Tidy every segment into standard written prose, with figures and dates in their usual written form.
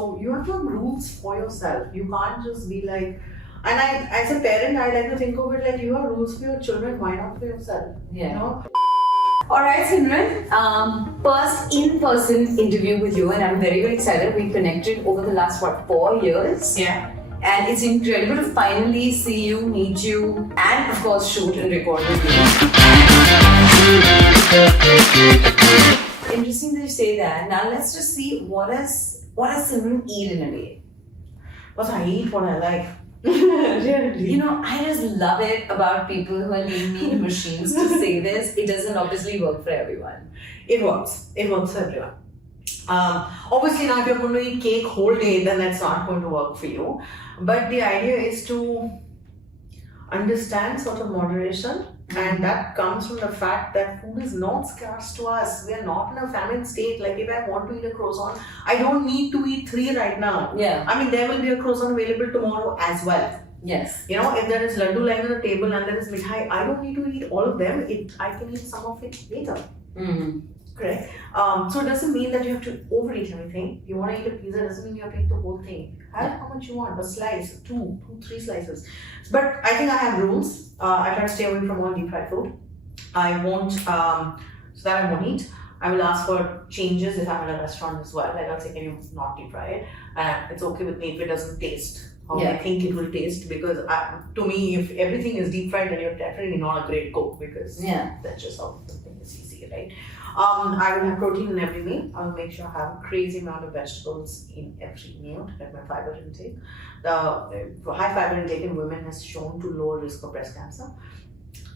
So you have to have rules for yourself. You can't just be like, and as a parent, I like to think of it like you have rules for your children, why not for yourself? Yeah. You know? Alright, Simran, first in-person interview with you, and I'm very, very excited. We connected over the last, 4 years? Yeah. And it's incredible to finally see you, meet you, and of course shoot and record with you. Interesting that you say that. Now let's just see what does Simran eat in a day. What I eat, what I like. Really? You know, I just love it about people who are lean mean machines to say this. It doesn't obviously work for everyone. It works. It works for everyone. Obviously, now if you're going to eat cake whole day, then that's not going to work for you. But the idea is to understand sort of moderation, and that comes from the fact that food is not scarce to us. We are not in a famine state. Like if I want to eat a croissant, I don't need to eat 3 right now. Yeah. I mean, there will be a croissant available tomorrow as well. Yes. You know, if there is laddu lying on the table and there is mithai, I don't need to eat all of them. I can eat some of it later. Mm-hmm. Correct. So it doesn't mean that you have to overeat everything. You want to eat a pizza, doesn't mean you have to eat the whole thing. Have how much you want, a slice, 2, 3 slices. But I think I have rules. I try to stay away from all deep fried food. I won't, so that I won't eat. I will ask for changes if I'm in a restaurant as well. Like I'll say, can you not deep fry it? And it's okay with me if it doesn't taste how I think it will taste, because to me, if everything is deep fried, then you're definitely not a great cook, because that's just how the thing is easy, right? I will have protein in every meal. I will make sure I have a crazy amount of vegetables in every meal to get my fiber intake. The high fiber intake in women has shown to lower risk of breast cancer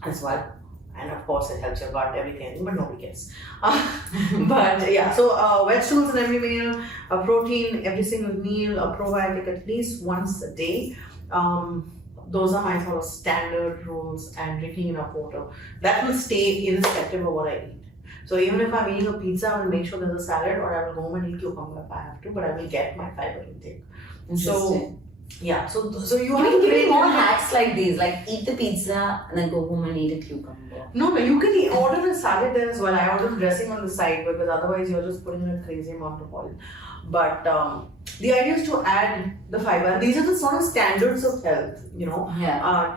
as well. And of course, it helps your gut, everything, but nobody cares. But yeah, so vegetables in every meal, protein every single meal, a probiotic at least once a day. Those are my sort of standard rules, and drinking enough water. That will stay irrespective of what I eat. So even if I'm eating a pizza, I will make sure there's a salad, or I will go home and eat cucumber if I have to, but I will get my fiber intake. So yeah, so you have to give me more hacks like these, like eat the pizza and then go home and eat a cucumber. No, you can order a salad there as well. I order dressing on the side, because otherwise you're just putting in a crazy amount of oil. But the idea is to add the fiber. These are the sort of standards of health, you know,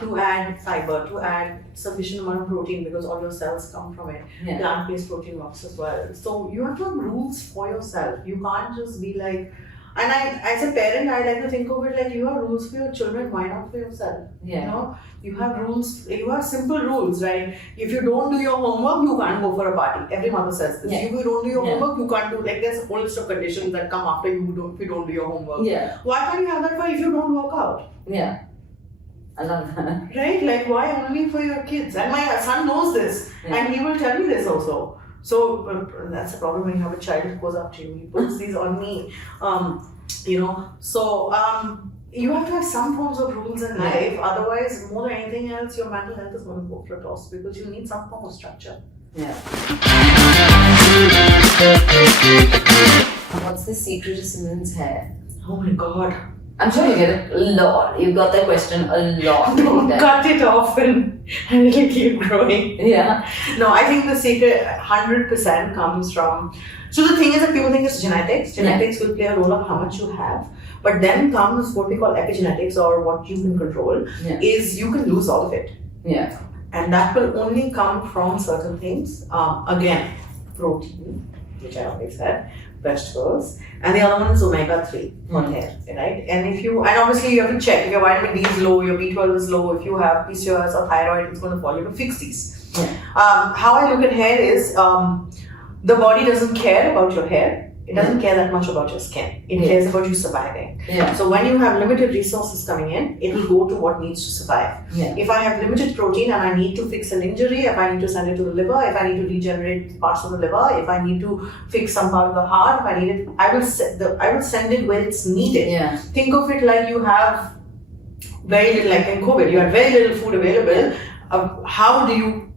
to add fiber, to add sufficient amount of protein, because all your cells come from it. Plant-based protein works as well. So you have to have rules for yourself. You can't just be like, and as a parent, I like to think of it like you have rules for your children, why not for yourself? You know, you have rules, you have simple rules, right? If you don't do your homework, you can't go for a party. Every mother says this. If you don't do your homework, you can't do, like there's a whole list of conditions that come after if you don't do your homework. Why can't you have that for if you don't work out? I love that. Right? Like why only for your kids? And my son knows this, and he will tell me this also. So that's the problem when you have a child who goes up to you. He puts these on me, you know. So you have to have some forms of rules in life. Otherwise, more than anything else, your mental health is going to go for a toss, because you need some form of structure. What's the secret to Simran's hair? Oh my God. I'm sure you get it a lot. You got that question a lot. Don't cut it off and it'll keep growing. No, I think the secret 100% comes from. So the thing is that people think it's genetics. Genetics will play a role of how much you have. But then comes what we call epigenetics, or what you can control, is you can lose all of it. And that will only come from certain things. Again, protein, which I always said, vegetables, and the other one is omega-3 for hair, right? And obviously you have to check if your vitamin D is low, your B12 is low, if you have PCOS or thyroid, it's going to follow you to fix these. How I look at hair is, the body doesn't care about your hair. It doesn't care that much about your skin. It cares about you surviving. So when you have limited resources coming in, it will go to what needs to survive. If I have limited protein and I need to fix an injury, if I need to send it to the liver, if I need to regenerate parts of the liver, if I need to fix some part of the heart, if I need it, I will send it where it's needed. Think of it like you have very little, like in COVID, you had very little food available. How do you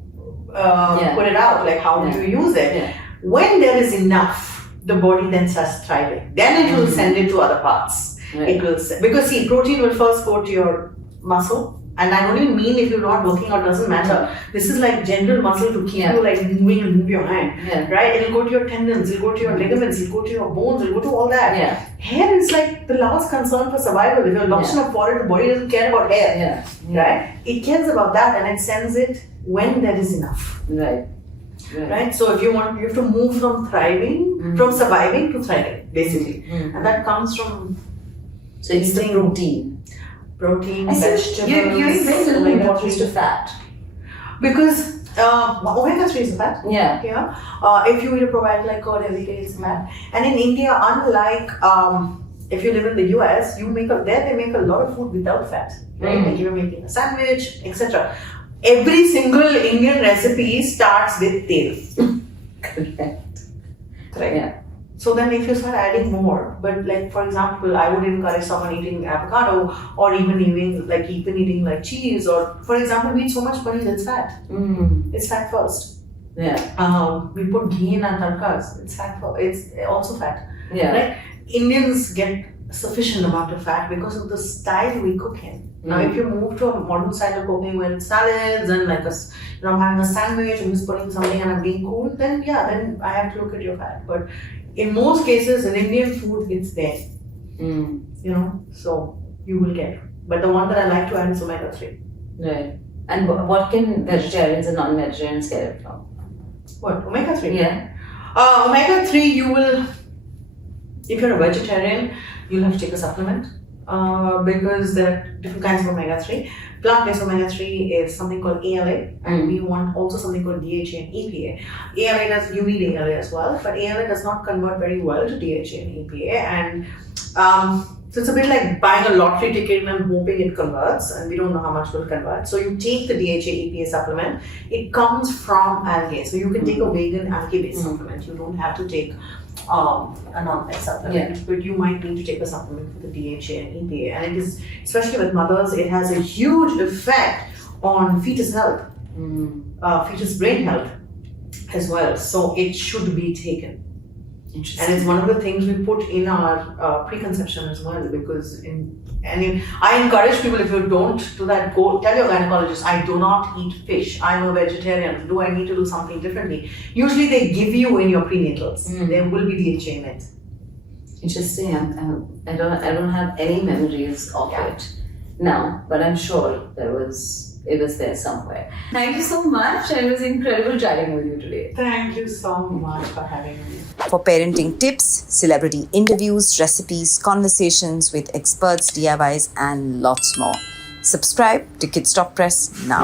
put it out? Like how do you use it? When there is enough, the body then starts thriving. Then it will send it to other parts. It will because protein will first go to your muscle, And I don't even mean if you're not working out, doesn't matter. This is like general muscle to keep you like moving and move your hand, right? It'll go to your tendons, it'll go to your ligaments, it'll go to your bones, it'll go to all that. Hair is like the last concern for survival. If you're lost in a forehead, the body doesn't care about hair, right? It cares about that, and it sends it when there is enough. Right. So if you have to move from thriving, from surviving to thriving, basically, and that comes from. So it's the protein, vegetables. You're giving very little importance to fat. Because omega-3 is a fat. Yeah. If you eat a probiotic like curd every day, it's fat. And in India, unlike if you live in the US, they make a lot of food without fat. Right? Like you're making a sandwich, etc. Every single Indian recipe starts with tail. Correct. Yeah. So then if you start adding more, but like for example, I would encourage someone eating avocado or even eating like cheese, or for example, we eat so much paneer, it's fat. It's fat first. We put ghee in our tarkas, it's also fat. Right? Indians get sufficient amount of fat because of the style we cook in. Now, if you move to a modern style of cooking where it's salads and like I'm having a sandwich, I'm just putting something and I'm being cool, then I have to look at your fat. But in most cases, in Indian food, it's there. So you will get. But the one that I like to add is omega-3. Right. And what can vegetarians and non-vegetarians get it from? What? Omega-3? Yeah. Omega-3, you will, if you're a vegetarian, you'll have to take a supplement. Because there are different kinds of omega-3. Plant-based omega-3 is something called ALA, and we want also something called DHA and EPA. You need ALA as well, but ALA does not convert very well to DHA and EPA, and so it's a bit like buying a lottery ticket and hoping it converts, and we don't know how much will convert. So you take the DHA EPA supplement. It comes from algae, so you can take a vegan algae-based supplement. You don't have to take a non-veg supplement, but you might need to take a supplement for the DHA and EPA. And it is, especially with mothers, it has a huge effect on fetus health, fetus brain health as well. So it should be taken. And it's one of the things we put in our preconception as well, because I encourage people, if you don't do that, go tell your gynecologist, I do not eat fish, I'm a vegetarian, do I need to do something differently? Usually they give you in your prenatals, there will be DHA in it. Interesting. I don't have any memories of it now, but I'm sure it was there somewhere. Thank you so much. It was incredible chatting with you today. Thank you so much for having me. For parenting tips, celebrity interviews, recipes, conversations with experts, DIYs, and lots more. Subscribe to Kids Talk Press now.